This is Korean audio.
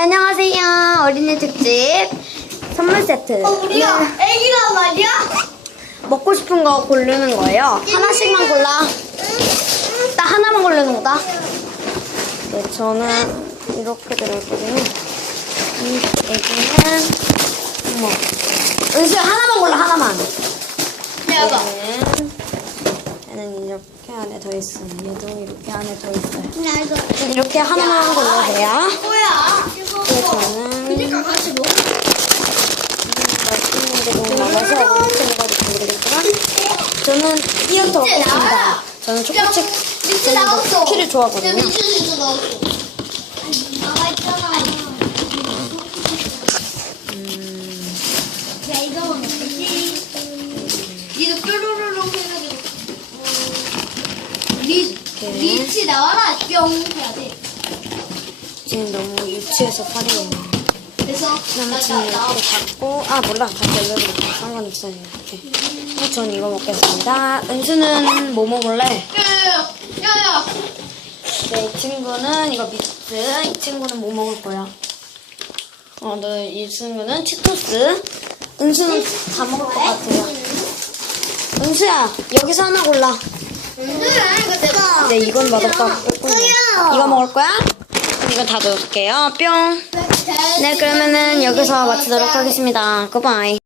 안녕하세요. 어린이 특집 선물 세트. 어, 우리가 애기란 말이야? 먹고 싶은 거 고르는 거예요. 하나씩만 골라. 딱 하나만 고르는 거다. 네, 저는 이렇게 들어있거든요. 이 애기는 뭐 은수야 하나만 골라 하나만. 내가 봐. 얘는 이렇게 안에 더 있어요. 얘도 이렇게 안에 더 있어요. 이렇게 하나만 골라도 돼요. 뭐야? 그리고 저는 그러니까 같이 먹어. 맛있는 게 너무 많아서 어떻게 먹어야 될지 모르겠지만 저는 밑에 먹겠습니다. 나와요. 저는 초코칩 밑에 저는 나왔어. 쿠키를 좋아하거든요. 밑에 진짜 나왔어. 나와 있잖아. 야 이거 먹지. 니도 뾰로로롱 해가지고. 리 리치 나와라 뿅 해야 돼. 지금 너무 유치해서 팔이에요. 그래서 지금 이렇게 갖고 아 몰라 갖고 올려드릴게요. 상관 없어요 이렇게. 그럼 전 이거 먹겠습니다. 은수는 뭐 먹을래? 야야야. 네, 이 친구는 이거 미스. 이 친구는 뭐 먹을 거야? 어, 네, 이 친구는 치토스. 은수는 다 먹을 것 같아요. 은수야, 여기서 하나 골라. 네, 이건 맛없다. 이거 먹을 거야? 이거 다 넣을게요. 뿅. 네, 그러면은 여기서 마치도록 하겠습니다. 굿바이.